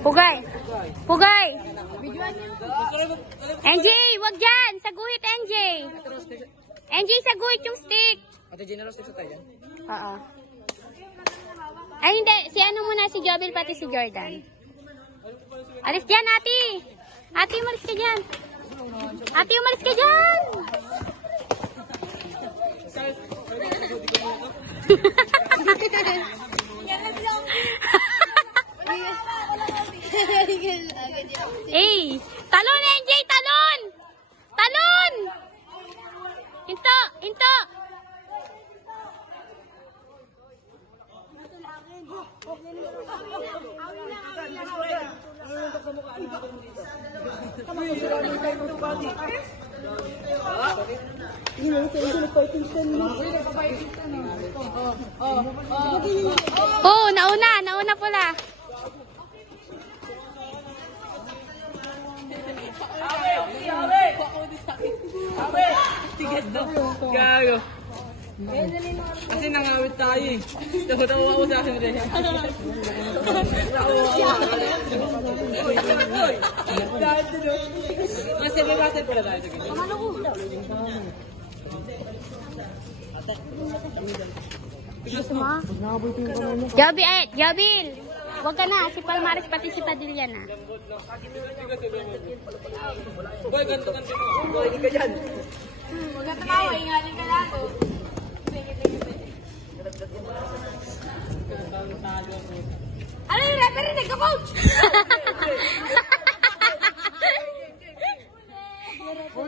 Pugay. Pugay. NJ, wag dyan. Saguhit, NJ. NJ, saguhit yung stick. Ate Generous dito tayo yan? Oo. Ay, hindi. Si ano muna, si Jobil, pati si Jordan. Alis dyan, ate. Ate, umalis ka dyan. Ate, umalis ka dyan. Eh, talon, NJ, talon. Talon. Hinto, hinto. Oh, nauna pula. Tigas daw. Gago. Kasi nangawit tayo eh. Tawa ako sa akin rin. Mas sabi pala tayo. Jobil. Wag ka na. Si Palmares pati si Padilla na. Boy, ganto. Boy, hindi ka dyan. Huwag ka tawa, ingalan ka lang. Ano yung referee? Nagka-coach!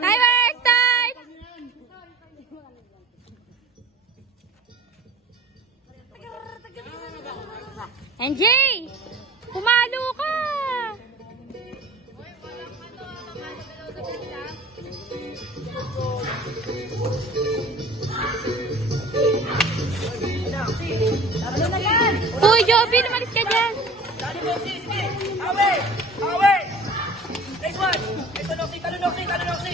Timer, start! NJ! Pumalo ka! Uy, Joby, lumalis ka dyan. Away! Away! Next one! Ito, Noxy! Talo, Noxy!